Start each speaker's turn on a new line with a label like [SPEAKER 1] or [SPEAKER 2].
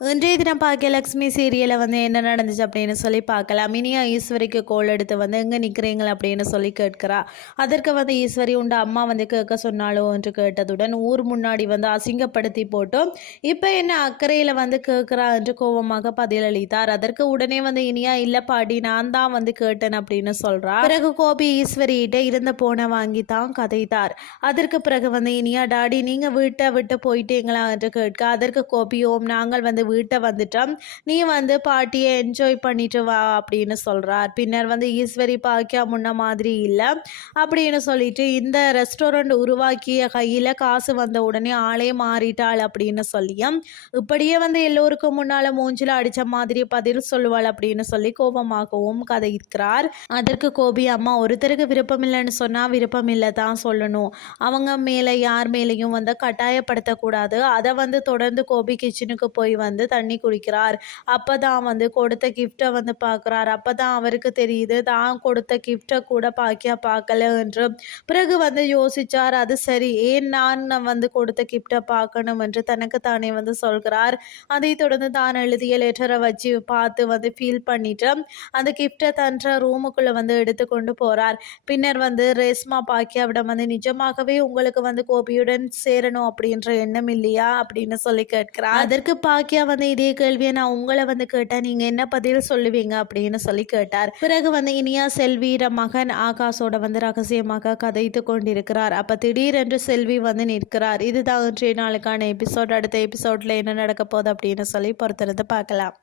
[SPEAKER 1] இன்றைய தினம் பாக்கியலக்ஷ்மி சீரியலில் வந்து என்ன நடந்துச்சு அப்படின்னு சொல்லி பார்க்கலாம். இனியா ஈஸ்வரிக்கு கோல் எடுத்து வந்து எங்கே நிற்கிறீங்களா அப்படின்னு சொல்லி கேட்கிறா. அதற்கு வந்து ஈஸ்வரி உண்டு அம்மா வந்து கேட்க சொன்னாலோ என்று கேட்டதுடன் ஊர் முன்னாடி வந்து அசிங்கப்படுத்தி போட்டோம் இப்போ என்ன அக்கறையில் வந்து கேட்குறா? என்று கோபமாக பதிலளித்தார். அதற்கு உடனே வந்து இனியா இல்லை பாடி நான் தான் வந்து கேட்டேன் அப்படின்னு சொல்கிறா பிறகு கோபி ஈஸ்வரிகிட்ட இருந்த போனை வாங்கி தான் கதைத்தார். அதற்கு பிறகு வந்து இனியா டாடி நீங்கள் வீட்டை விட்டு போயிட்டீங்களா? என்று கேட்க அதற்கு கோபி ஓம் நாங்கள் வந்து வீட்டை வந்துட்டோம் நீ வந்து பாட்டியை என்ஜாய் பண்ணிட்டு வா அப்படின்னு சொல்கிறார் பின்னர் வந்து ஈஸ்வரி பாக்கியா முன்ன மாதிரி இல்லை அப்படின்னு சொல்லிட்டு இந்த ரெஸ்டாரண்ட் உருவாக்கிய கையில் காசு வந்த உடனே ஆளே மாறிட்டாள் அப்படின்னு சொல்லியும் இப்படியே வந்து எல்லோருக்கும் முன்னால் மூஞ்சில் அடித்த மாதிரி பதில் சொல்லுவாள் அப்படின்னு சொல்லி கோபமாகவும் கதைக்கிறார். அதற்கு கோபி அம்மா ஒருத்தருக்கு விருப்பம் இல்லைன்னு சொன்னால் விருப்பம் இல்லை தான் சொல்லணும். அவங்க மேலே யார் மேலேயும் வந்து கட்டாயப்படுத்தக்கூடாது அதை வந்து தொடர்ந்து கோபி கிச்சனுக்கு போய் வந்து வந்து தண்ணி குடிக்கிறார். அப்போ தான் வந்து கொடுத்த கிஃப்டை வந்து பார்க்குறார். அப்போ தான் அவருக்கு தெரியுது தான் கொடுத்த கிஃப்டை கூட பாக்கியா பார்க்கல என்று. பிறகு வந்து யோசிச்சார் அது சரி ஏன் நான் வந்து கொடுத்த கிஃப்டை பார்க்கணும் என்று தனக்கு தானே வந்து சொல்கிறார். அதை தொடர்ந்து தான் எழுதிய லெட்டரை வச்சு பார்த்து வந்து ஃபீல் பண்ணிட்டு அந்த கிஃப்டை தன்ற ரூமுக்குள்ளே வந்து எடுத்துக்கொண்டு போகிறார் பின்னர் வந்து ரேஸ்மா பாக்கியாவிடம் வந்து நிஜமாகவே உங்களுக்கு வந்து கோபியுடன் சேரணும் அப்படின்ற எண்ணம் இல்லையா? அப்படின்னு சொல்லி கேட்கிறார். அதற்கு பாக்கியா வந்து இதே கேள்வியை நான் உங்களை வந்து கேட்டேன். நீங்கள் என்ன பதில் சொல்லுவீங்க அப்படின்னு சொல்லி கேட்டார். பிறகு வந்து இனியா செல்வியிட மகன் ஆகாஷோட வந்து ரகசியமாக கதைத்து கொண்டிருக்கிறார். அப்போ திடீரென்று செல்வி வந்து நிற்கிறார். இதுதான் இன்றைய நாளுக்கான எபிசோட் அடுத்த எபிசோட்ல என்ன நடக்க போகுது அப்படின்னு சொல்லி பொறுத்திருந்து பார்க்கலாம்.